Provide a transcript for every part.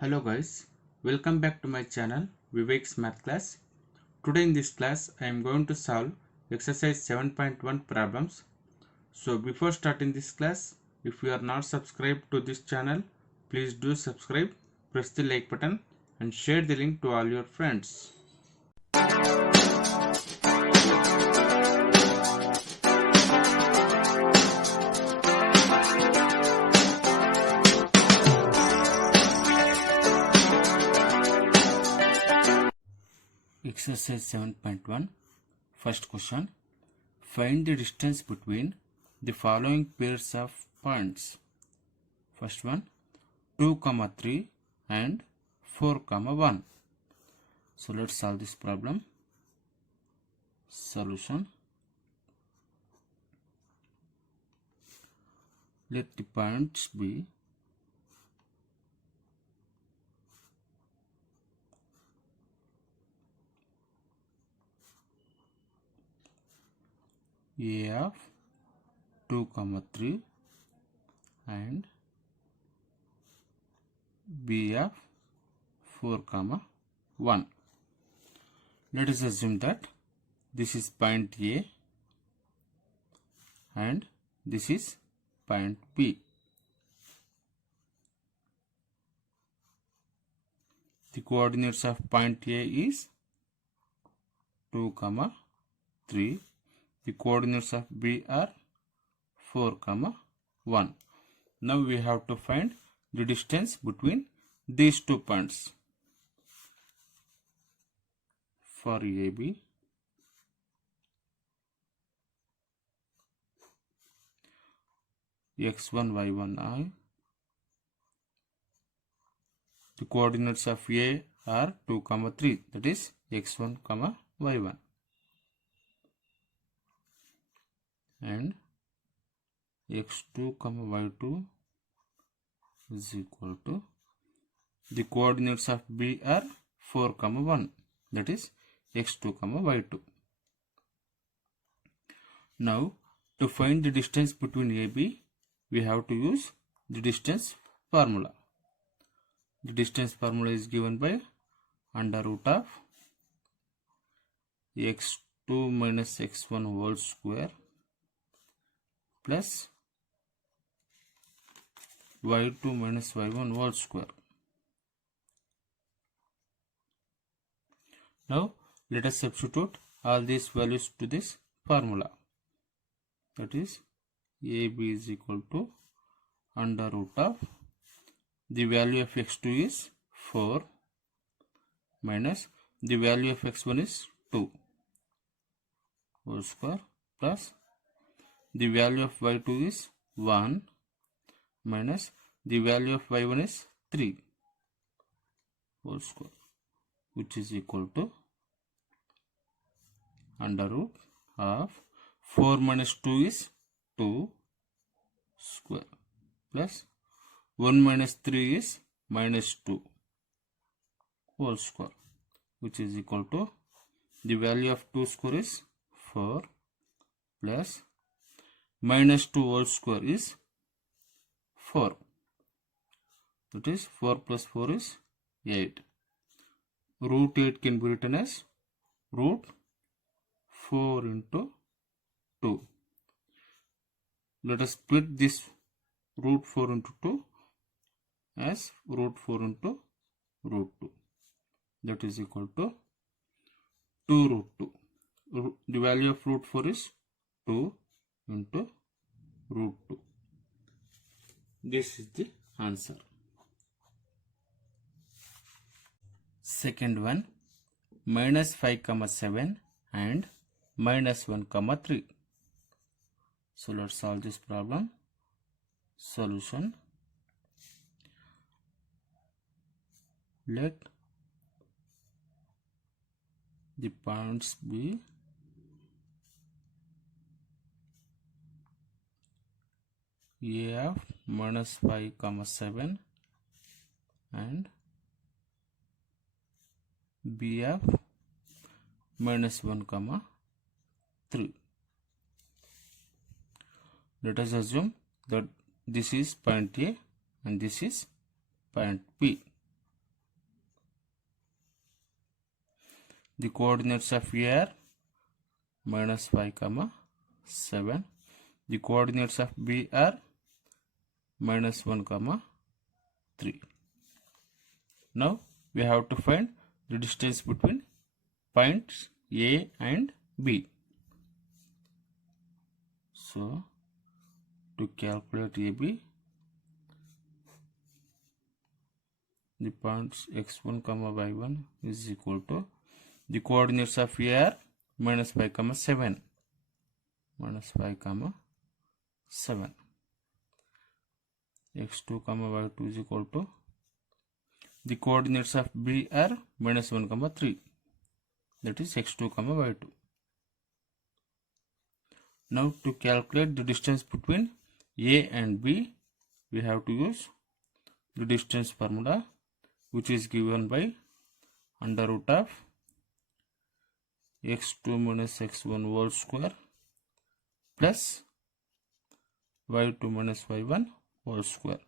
Hello guys, welcome back to my channel Vivek's Math Class. Today in this class I am going to solve exercise 7.1 problems. So before starting this class, if you are not subscribed to this channel, please do subscribe, press the like button and share the link to all your friends. Exercise 7.1. First question. Find the distance between the following pairs of points. First one, 2, 3 and 4, 1. So let's solve this problem. Solution. Let the points be A of 2, 3 and B of 4, 1. Let us assume that this is point A and this is point B. The coordinates of point A is 2, 3. The coordinates of B are 4, 1. Now we have to find the distance between these two points. For AB, x1, y1, the coordinates of A are 2, 3, that is x1, y1, and x2, y2 is equal to, the coordinates of B are 4, 1, that is x2, y2. Now to find the distance between AB, we have to use the distance formula. The distance formula is given by under root of x2 minus x1 whole square plus y2 minus y1 whole square. Now let us substitute all these values to this formula. That is AB is equal to under root of, the value of x2 is 4 minus the value of x1 is 2 whole square plus the value of y2 is 1 minus the value of y1 is 3 whole square, which is equal to under root of 4 minus 2 is 2 square plus 1 minus 3 is minus 2 whole square, which is equal to, the value of 2 square is 4 plus minus 2 whole square is 4. That is 4 plus 4 is 8. Root 8 can be written as root 4 into 2. Let us split this root 4 into 2 as root 4 into root 2. That is equal to 2 root 2. The value of root 4 is 2 into root 2. This is the answer. Second one, minus 5, 7 and minus 1, 3. So let's solve this problem. Solution. Let the points be A of minus 5, 7 and B of minus 1, 3. Let us assume that this is point A and this is point B. The coordinates of A are minus 5 comma 7. The coordinates of B are minus 1 comma 3. Now we have to find the distance between points A and B. So to calculate AB, the points x1 comma y1 is equal to the coordinates of A are minus 5 comma 7. Minus 5 comma 7. x2 comma y2 is equal to the coordinates of B are minus 1 comma 3. That is x2 comma y2. Now to calculate the distance between A and B, we have to use the distance formula, which is given by under root of x2 minus x1 whole square plus y2 minus y1 whole square.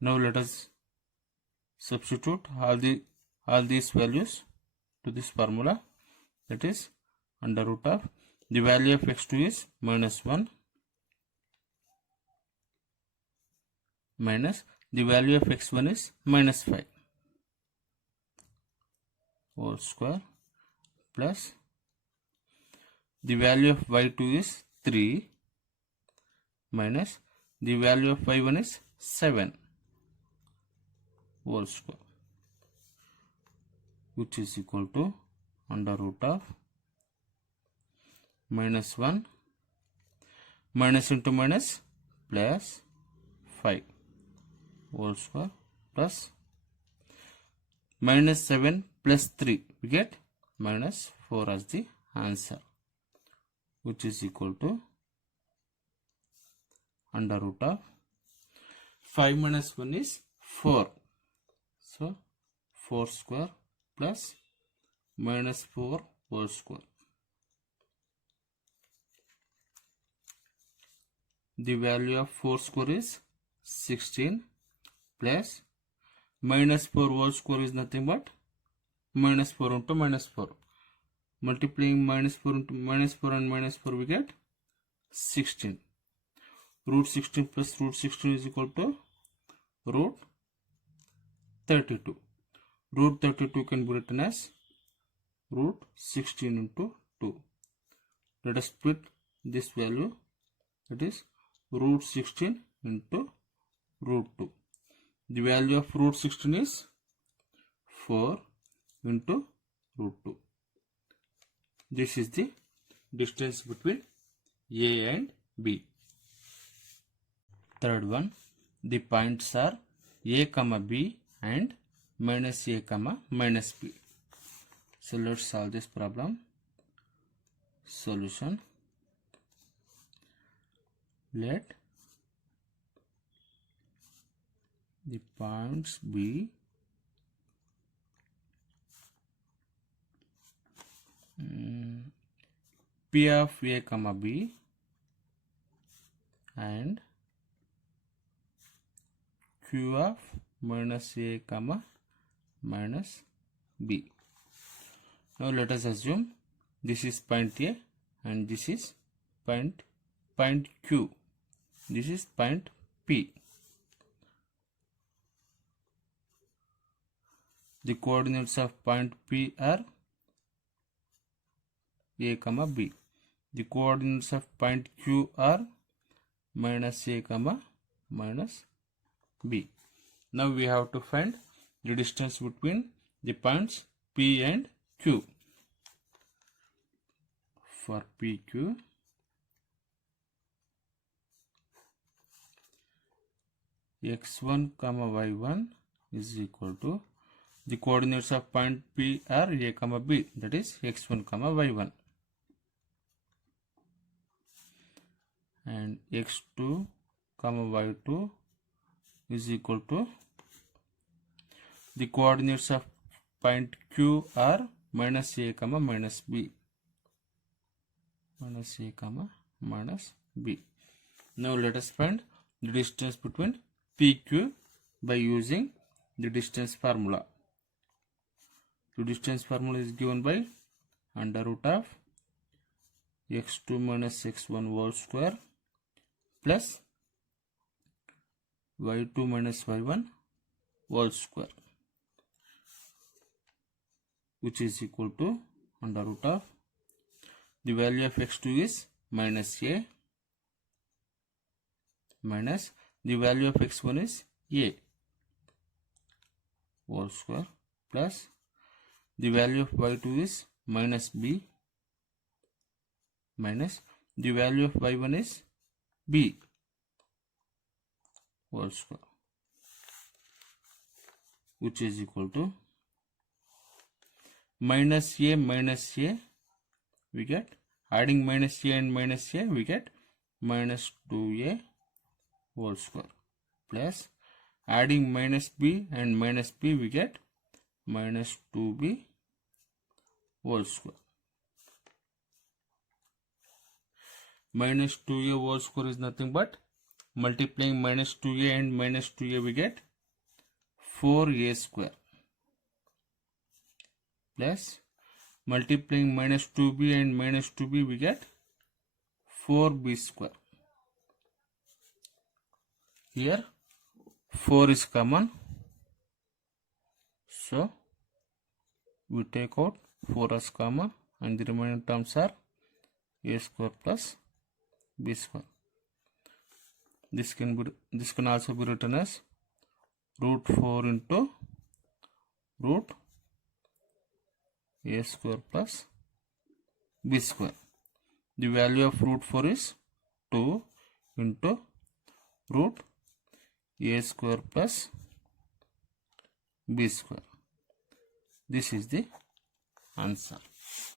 Now let us substitute all these values to this formula. That is under root of the value of x2 is minus 1 minus the value of x1 is minus 5 whole square plus the value of y2 is 3 minus the value of y1 is 7 whole square, which is equal to under root of minus 1 minus into minus plus 5 whole square plus minus 7 plus 3, we get minus 4 as the answer, which is equal to under root of 5 minus 1 is 4. So 4 square plus minus 4 whole square. The value of 4 square is 16 plus minus 4 whole square is nothing but minus 4 into minus 4. Multiplying minus 4 into minus 4 and minus 4, we get 16. Root 16 plus root 16 is equal to root 32. Root 32 can be written as root 16 into 2. Let us split this value, that is root 16 into root 2. The value of root 16 is 4 into root 2. This is the distance between A and B. Third one, the points are A comma B and minus A comma minus B. So let's solve this problem. Solution. Let the points be P of A comma B and Q of minus A comma minus B. Now let us assume this is point A and this is point Q. This is point P. The coordinates of point P are A comma B. The coordinates of point Q are minus A comma minus B. Now we have to find the distance between the points P and Q. For PQ, x1 comma y1 is equal to the coordinates of point P are A comma B, that is x1 comma y1, and x2 comma y2 is equal to the coordinates of point Q are minus A comma minus B, minus A comma minus B. Now let us find the distance between PQ by using the distance formula. So distance formula is given by under root of x2 minus x1 whole square plus y2 minus y1 whole square, which is equal to under root of the value of x2 is minus a minus the value of x1 is a whole square plus the value of y2 is minus b minus the value of y1 is b whole square, which is equal to minus a we get, adding minus a and minus a we get minus 2a whole square plus adding minus b and minus b we get minus 2b whole square. Minus 2a whole square is nothing but multiplying minus 2a and minus 2a we get 4a square plus multiplying minus 2b and minus 2b we get 4b square. Here 4 is common, so we take out 4 as common and the remaining terms are a square plus b square. This can also be written as root 4 into root a square plus b square. The value of root 4 is 2 into root a square plus b square. This is the answer.